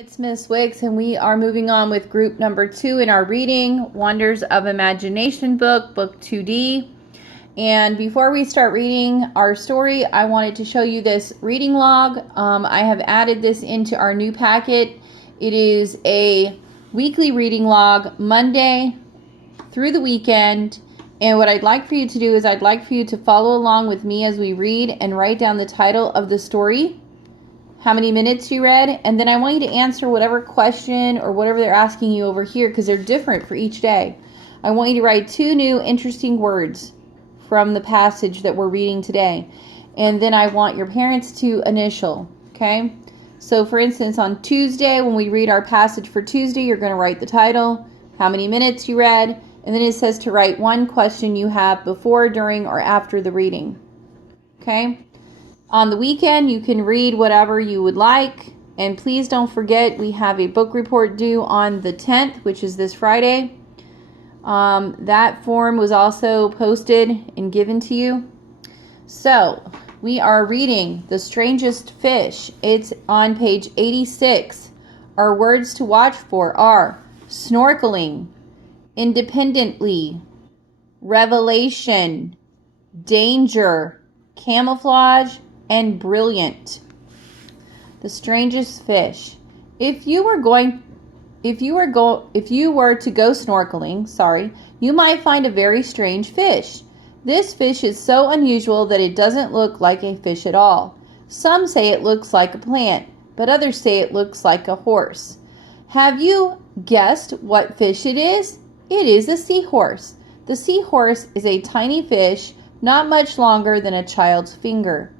It's Miss Wicks, and we are moving on with group number 2 in our reading, Wonders of Imagination book, book 2D. And before we start reading our story, I wanted to show you this reading log. I have added this into our new packet. It is a weekly reading log, Monday through the weekend. And what I'd like for you to do is I'd like for you to follow along with me as we read and write down the title of the story, how many minutes you read, and then I want you to answer whatever question or whatever they're asking you over here because they're different for each day. I want you to write 2 new interesting words from the passage that we're reading today, and then I want your parents to initial, okay? So for instance, on Tuesday, when we read our passage for Tuesday, you're going to write the title, how many minutes you read, and then it says to write 1 question you have before, during, or after the reading, okay? On the weekend, you can read whatever you would like. And please don't forget, we have a book report due on the 10th, which is this Friday. That form was also posted and given to you. So, we are reading The Strangest Fish. It's on page 86. Our words to watch for are snorkeling, independently, revelation, danger, camouflage, and brilliant. The strangest fish. If you were to go snorkeling, you might find a very strange fish. This fish is so unusual that it doesn't look like a fish at all. Some say it looks like a plant, but others say it looks like a horse. Have you guessed what fish it is? It is a seahorse. The seahorse is a tiny fish, not much longer than a child's finger.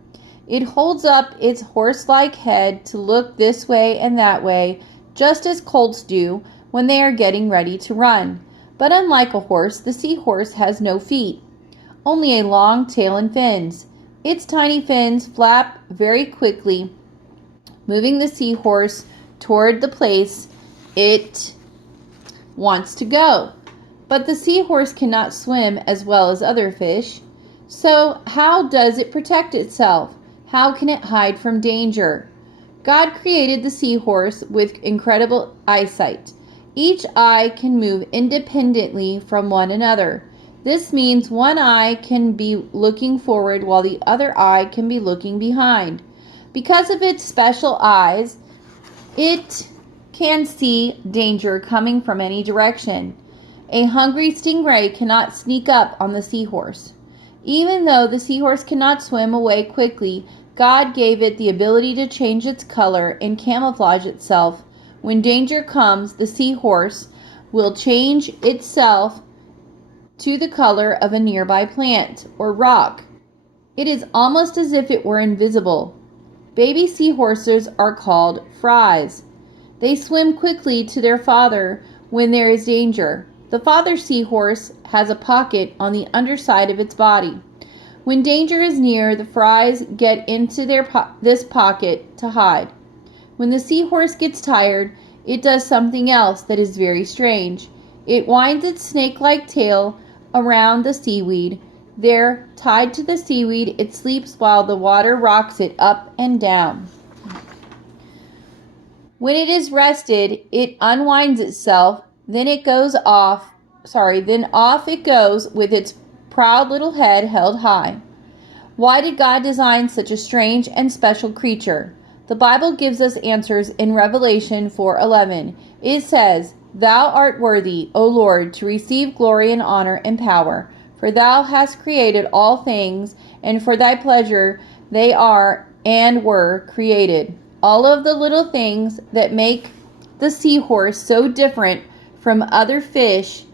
It holds up its horse-like head to look this way and that way, just as colts do when they are getting ready to run. But unlike a horse, the seahorse has no feet, only a long tail and fins. Its tiny fins flap very quickly, moving the seahorse toward the place it wants to go. But the seahorse cannot swim as well as other fish. So how does it protect itself? How can it hide from danger? God created the seahorse with incredible eyesight. Each eye can move independently from one another. This means one eye can be looking forward while the other eye can be looking behind. Because of its special eyes, it can see danger coming from any direction. A hungry stingray cannot sneak up on the seahorse. Even though the seahorse cannot swim away quickly, God gave it the ability to change its color and camouflage itself. When danger comes, the seahorse will change itself to the color of a nearby plant or rock. It is almost as if it were invisible. Baby seahorses are called fries. They swim quickly to their father when there is danger. The father seahorse has a pocket on the underside of its body. When danger is near, the fries get into this pocket to hide. When the seahorse gets tired, it does something else that is very strange. It winds its snake-like tail around the seaweed. There, tied to the seaweed, it sleeps while the water rocks it up and down. When it is rested, it unwinds itself, then off it goes with its proud little head held high. Why did God design such a strange and special creature? The Bible gives us answers in Revelation 4:11. It says, "Thou art worthy, O Lord, to receive glory and honor and power, for thou hast created all things, and for thy pleasure they are and were created." All of the little things that make the seahorse so different from other fish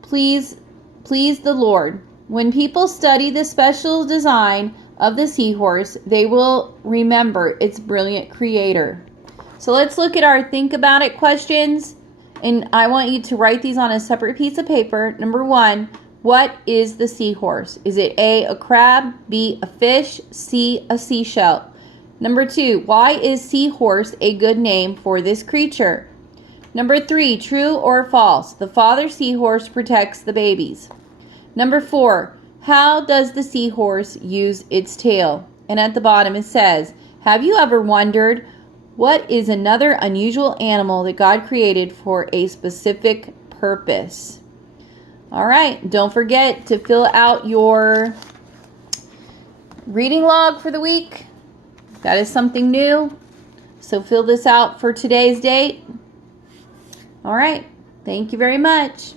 please the Lord. When people study the special design of the seahorse, they will remember its brilliant creator. So let's look at our think about it questions. And I want you to write these on a separate piece of paper. Number 1, what is the seahorse? Is it A, a crab, B, a fish, C, a seashell? Number 2, why is seahorse a good name for this creature? Number 3, true or false? The father seahorse protects the babies. Number 4, how does the seahorse use its tail? And at the bottom it says, have you ever wondered What is another unusual animal that God created for a specific purpose? All right, don't forget to fill out your reading log for the week. That is something new. So fill this out for today's date. All right, thank you very much.